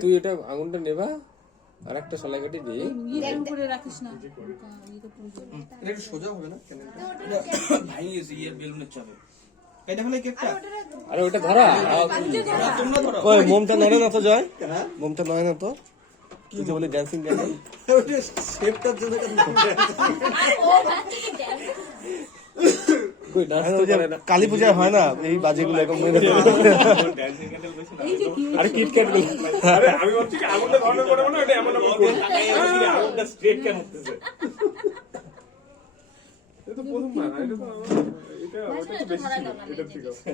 তুই এটা আঙুলটা নেবা আর একটা সলাই কাটি দিয়ে করে রাখিস না, একটু সোজা হবে না আরে ওটা ধরা ওই মোমটা নড়ে না তো জয়, মোমটা নড়ে না তো কি যে বলি ড্যান্সিং ক্যান্ডেল শেপটার জন্য কালী পূজায় হয় না এই বাজেগুলো এরকম আরে কিটক্যাট আরে আমি ভাবছি কি আগুনটা ধরনের করে মনে এটা এমন এমন করে আগুনটা স্ট্রেট কেন হচ্ছে এটা তো প্রথম না এটা তো এটা ওটা তো বেশি ছিল এটা ঠিক আছে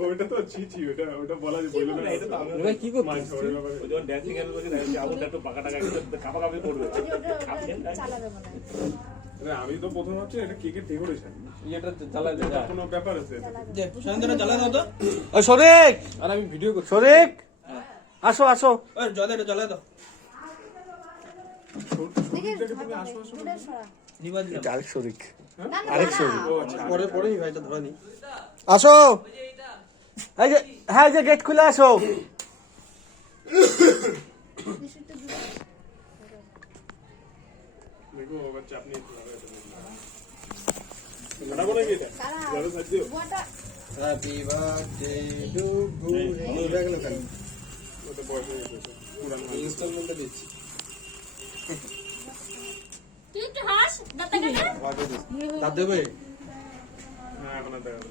ওইটা তো ছি ওটা বলা যায় বললো না এটা তো আমি ভাই কি করছিস ওই যখন ড্যান্সিং এর বসে না আগুনটা একটু পাকা টাকা কাপা কাপি পড়বে আরে আমি তো প্রথম ভাবছি এটা কেকের ডেকোরেশন এটা জ্বালা দে যা কোনো ব্যাপার আছে যে সন্ধ্যা জ্বালা দাও তো ওই শরিক আর আমি ভিডিও করছি শরিক আসো আসো ওই জ্বালা দাও তুমি আসো নিবা দিলাম আরেক শরিক আরেক শরিক পরে ভাইটা ধরা নি আসো এই যে হ্যাঁ যে গেট খুলে আসো দেখো বাচ্চা আপনি বড় বড় গেট জরুর সাথে হ্যাপি বার্থডে টু গু হলো গেল কেন ওটা বয়স হয়ে গেছে পুরান ইনস্টলমেন্টটা দিচ্ছি তুই একটু হাস দাঁত কাটে দাঁত দেবে না এখন আর দেখা যাবে